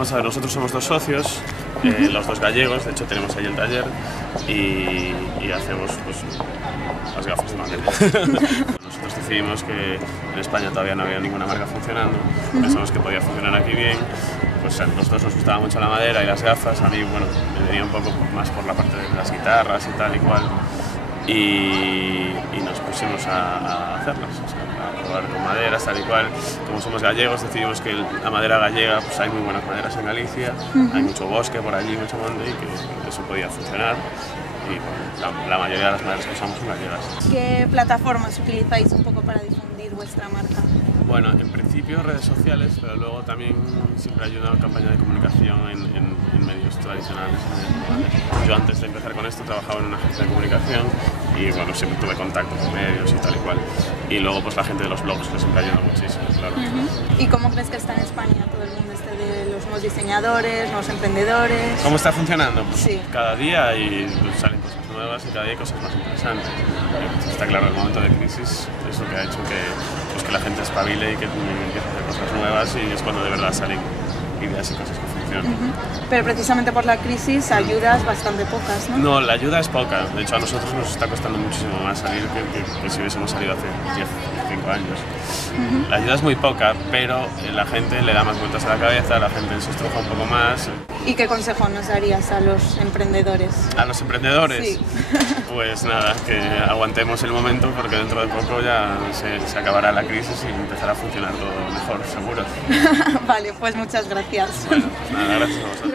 Vamos a ver, nosotros somos dos socios, los dos gallegos, de hecho tenemos ahí el taller y hacemos pues, las gafas de Manel. Nosotros decidimos que en España todavía no había ninguna marca funcionando, pensamos que podía funcionar aquí bien, pues a los dos nos gustaba mucho la madera y las gafas, a mí bueno, me venía un poco más por la parte de las guitarras y tal y cual, y nos pusimos a hacerlas, o sea, a probar con maderas tal y cual. Como somos gallegos decidimos que la madera gallega, pues hay muy buenas maderas en Galicia, hay mucho bosque por allí, mucho monte y que eso podía funcionar. Y bueno, la mayoría de las maderas que usamos son gallegas. ¿Qué plataformas utilizáis un poco para difundir vuestra marca? Bueno, en principio redes sociales, pero luego también siempre ayuda a campaña de comunicación en medios tradicionales. Yo antes de empezar con esto trabajaba en una agencia de comunicación y bueno, siempre tuve contacto con medios y tal y cual. Y luego pues la gente de los blogs que siempre ayuda muchísimo, claro. ¿Y cómo crees que está en España todo el mundo de los nuevos diseñadores, nuevos emprendedores? ¿Cómo está funcionando? Pues sí. Cada día salen cosas nuevas y cada día hay cosas más interesantes. Está claro, el momento de crisis es lo que ha hecho que la gente espabile y que empiece a hacer cosas nuevas y es cuando de verdad salen ideas y cosas que funcionan. Pero precisamente por la crisis ayudas bastante pocas, ¿no? No, la ayuda es poca. De hecho a nosotros nos está costando muchísimo más salir que si hubiésemos salido hace 5 años. La ayuda es muy poca, pero la gente le da más vueltas a la cabeza, la gente se estruja un poco más. ¿Y qué consejo nos darías a los emprendedores? ¿A los emprendedores? Sí. Pues nada, que aguantemos el momento porque dentro de poco ya se acabará la crisis y empezará a funcionar todo mejor, seguro. Vale, pues muchas gracias. Bueno, pues nada, gracias a vosotros.